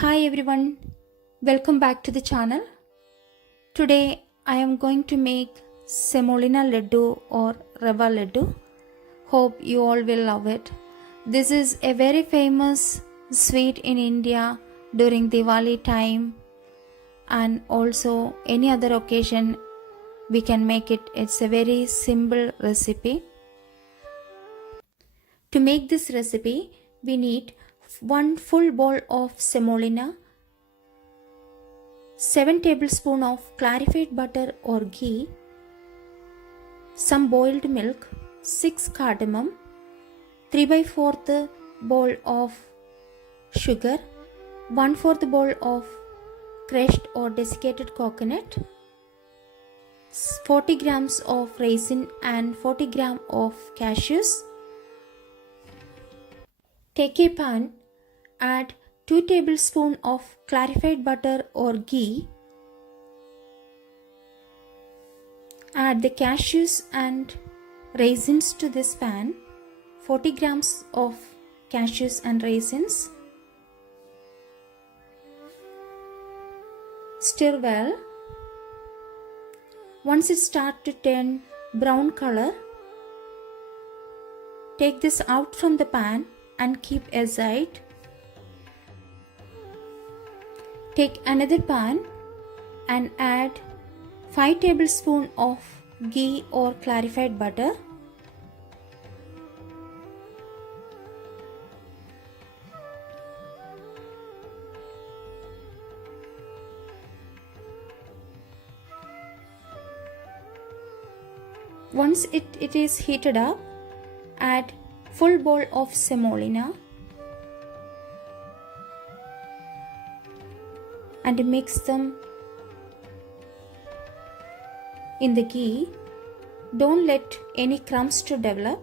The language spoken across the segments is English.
Hi everyone, welcome back to the channel. Today I am going to make Semolina Ladoo or Rava Ladoo. Hope you all will love it. This is a very famous sweet in India during Diwali time and also any other occasion we can make it. It's a very simple recipe. To make this recipe, we need 1 full bowl of semolina, 7 tablespoons of clarified butter or ghee, some boiled milk, 6 cardamom, 3 by 4th bowl of sugar, 1/4 bowl of crushed or desiccated coconut, 40 grams of raisin and 40 grams of cashews. Take a pan, add 2 tablespoons of clarified butter or ghee. Add the cashews and raisins to this pan, 40 grams of cashews and raisins. Stir well. Once it starts to turn brown color, take this out from the pan and keep aside. Take another pan and add 5 tablespoons of ghee or clarified butter. Once it is heated up, add full bowl of semolina and mix them in the ghee. Don't let any crumbs to develop.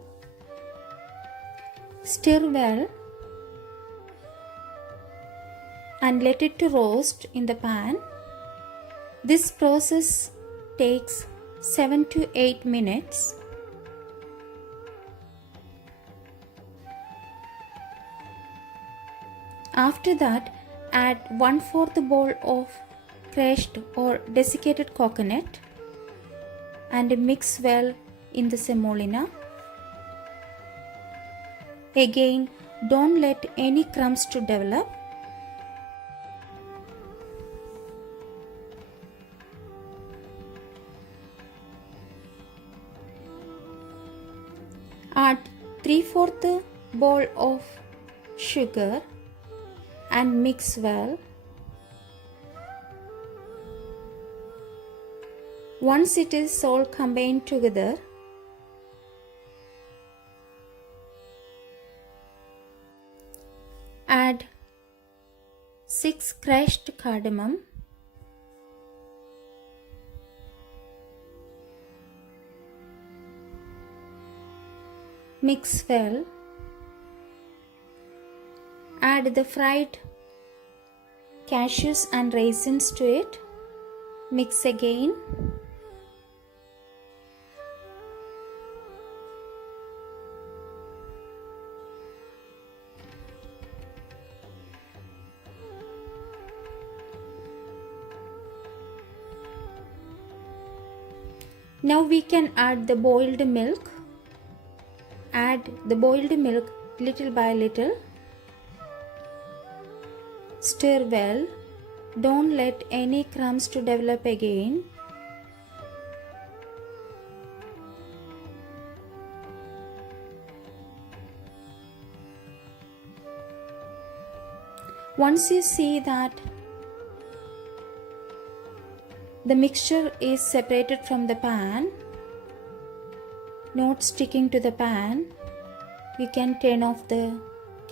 Stir well and let it to roast in the pan. This process takes 7 to 8 minutes. After that, add 1/4 bowl of crushed or desiccated coconut and mix well in the semolina. Again, don't let any crumbs to develop. Add 3/4 bowl of sugar and mix well. Once it is all combined together, add 6 crushed cardamom, mix well. Add the fried cashews and raisins to it. Mix again. Now we can add the boiled milk. Add the boiled milk little by little. Stir well. Don't let any crumbs to develop again. Once you see that the mixture is separated from the pan, not sticking to the pan, you can turn off the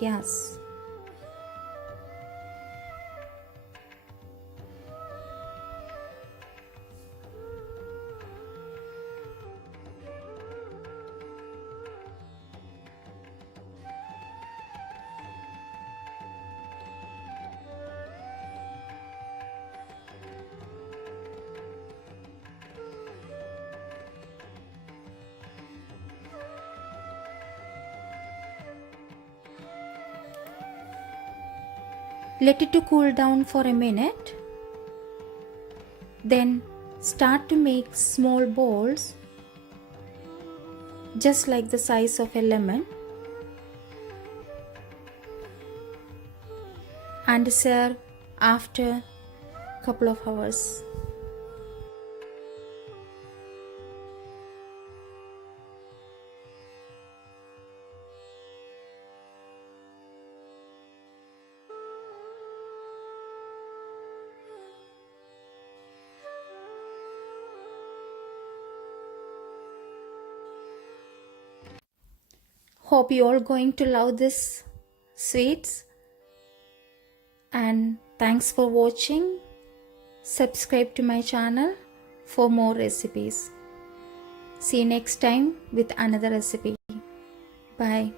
gas. Let it to cool down for a minute. Then start to make small balls just like the size of a lemon and serve after couple of hours. Hope you all going to love this sweets, and thanks for watching. Subscribe to my channel for more recipes. See you next time with another recipe. Bye.